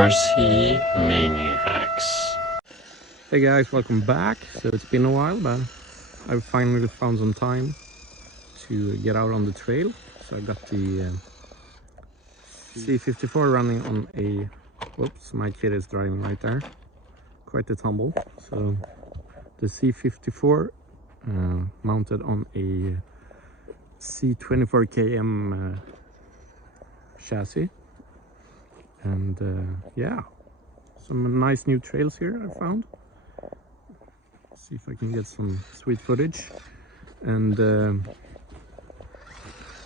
RC Maniacs. Hey guys, welcome back. So it's been a while, but I've finally found some time to get out on the trail. So I got the C54 running on a, whoops, my kid is driving right there, quite a tumble. So the C54 mounted on a C24 km chassis, and yeah, some nice new trails here I found. See if I can get some sweet footage, and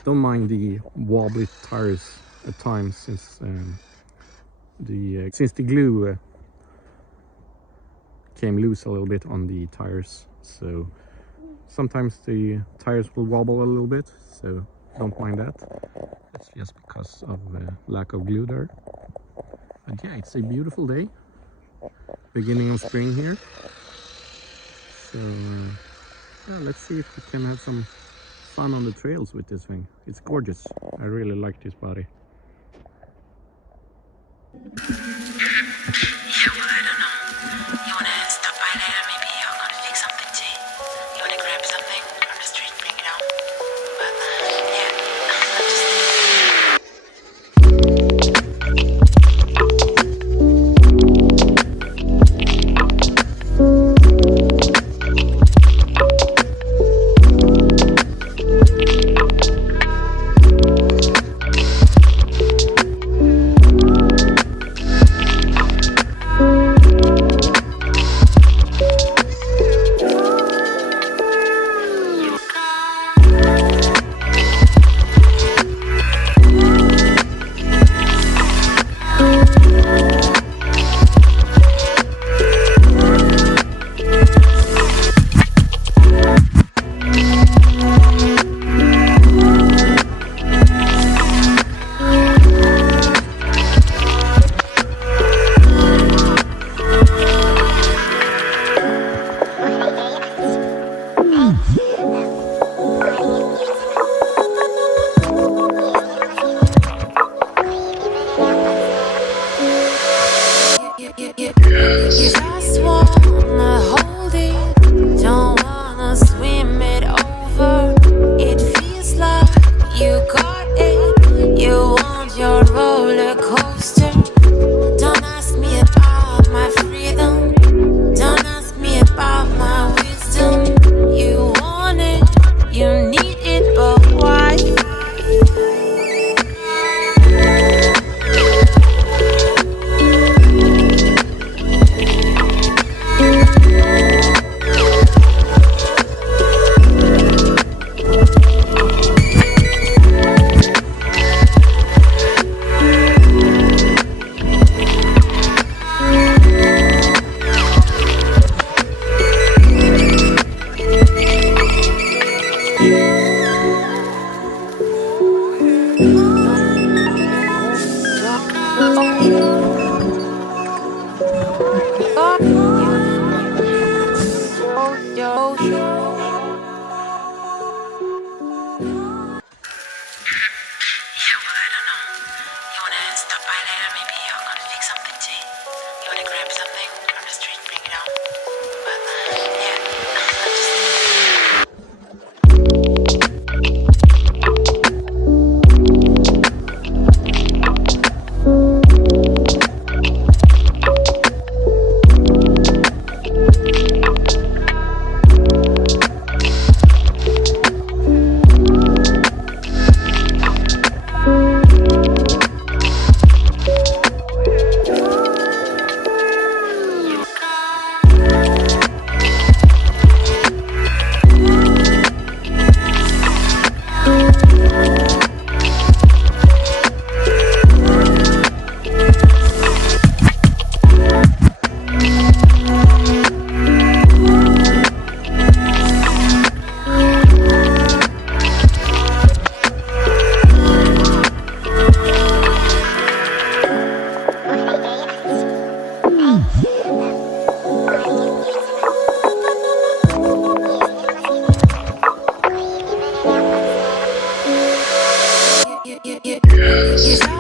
don't mind the wobbly tires at times, since the glue came loose a little bit on the tires, so sometimes the tires will wobble a little bit, so don't mind that. It's just because of lack of glue there. But yeah, it's a beautiful day, beginning of spring here. So yeah, let's see if we can have some fun on the trails with this thing. It's gorgeous. I really like this body. Yeah.